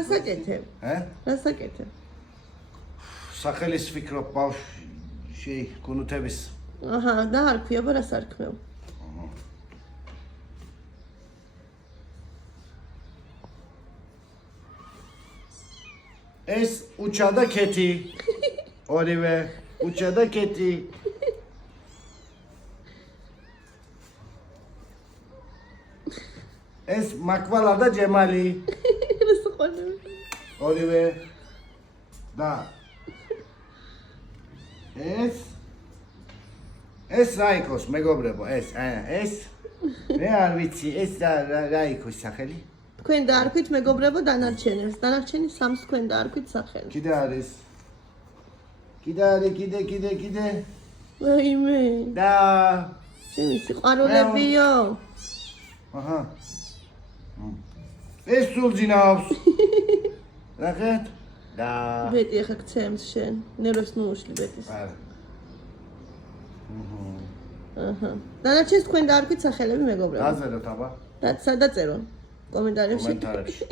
რასაკეთებ? რასაკეთებ? სახელის ფიქრობ ბავშვი გუნუთების. აჰა, და არ ქვია რას არ ქმევ. ეს უჩა და ქეთი. ორივე უჩა და ქეთი. ეს მაკვალა და ჯემალი. რას ყვანები? ორივე და ეს რაიქოს მეგობრებო, ეს მე არ ვიცი, ეს რაიქოს სახელი. თქვენ დაარქვით მეგობრებო დანარჩენებს. დანარჩენი სამს თქვენ დაარქვით სახელი. კიდე არის. კიდე. ვაიმე. და ჩემი სიყვარულებიო. აჰა. ეს სულ ძინავს. ნახეთ? და ბეტი ახლა გცემს შენ. ნერვებს მოუშლი ბეტის. არა. აჰა. დანარჩენს თქვენ დაარქვით სახელები მეგობრებო. დაზეროთ აბა. და სადაც წერო? კომენტარებში. კომენტარებში.